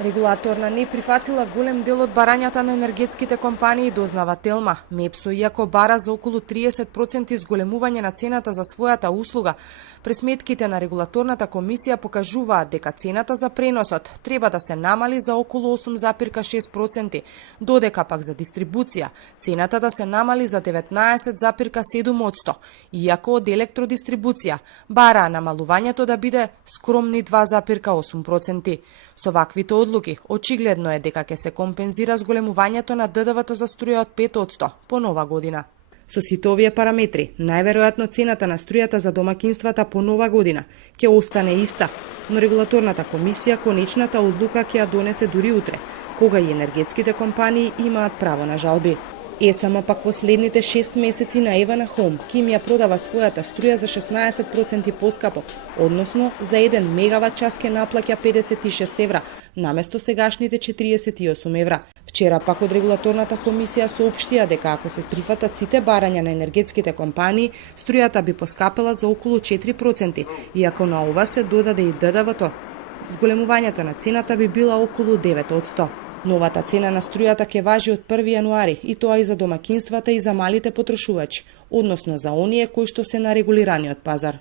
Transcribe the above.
Регулаторна не прифатила голем дел од барањата на енергетските компании, дознава Телма. МЕПСО, иако бара за околу 30% изголемување на цената за својата услуга, пресметките на регулаторната комисија покажуваат дека цената за преносот треба да се намали за околу 8,6%, додека пак за дистрибуција цената да се намали за 19,7%, иако од електродистрибуција бара намалувањето да биде скромни 2,8%. Со ваквите одлуки, очигледно е дека ќе се компензира зголемувањето на ДДВ-то за струја од 5% по нова година. Со сите овие параметри, најверојатно цената на струјата за домакинствата по нова година ќе остане иста, но регулаторната комисија конечната одлука ќе ја донесе дури утре, кога и енергетските компании имаат право на жалби. ЕСМ пак во следните 6 месеци на Евана Хоум ќе им ја продава својата струја за 16% поскапо, односно за 1 мегават час ќе наплаќа 56 евра, наместо сегашните 48 евра. Вчера пак од регулаторната комисија соопштија дека ако се прифатат сите барања на енергетските компании, струјата би поскапела за околу 4%, иако на ова се додаде и ДДВ-то. Зголемувањето на цената би била околу 9%. Новата цена на струјата ќе важи од 1 јануари и тоа и за домакинствата и за малите потрошувачи, односно за оние кои што се на регулираниот пазар.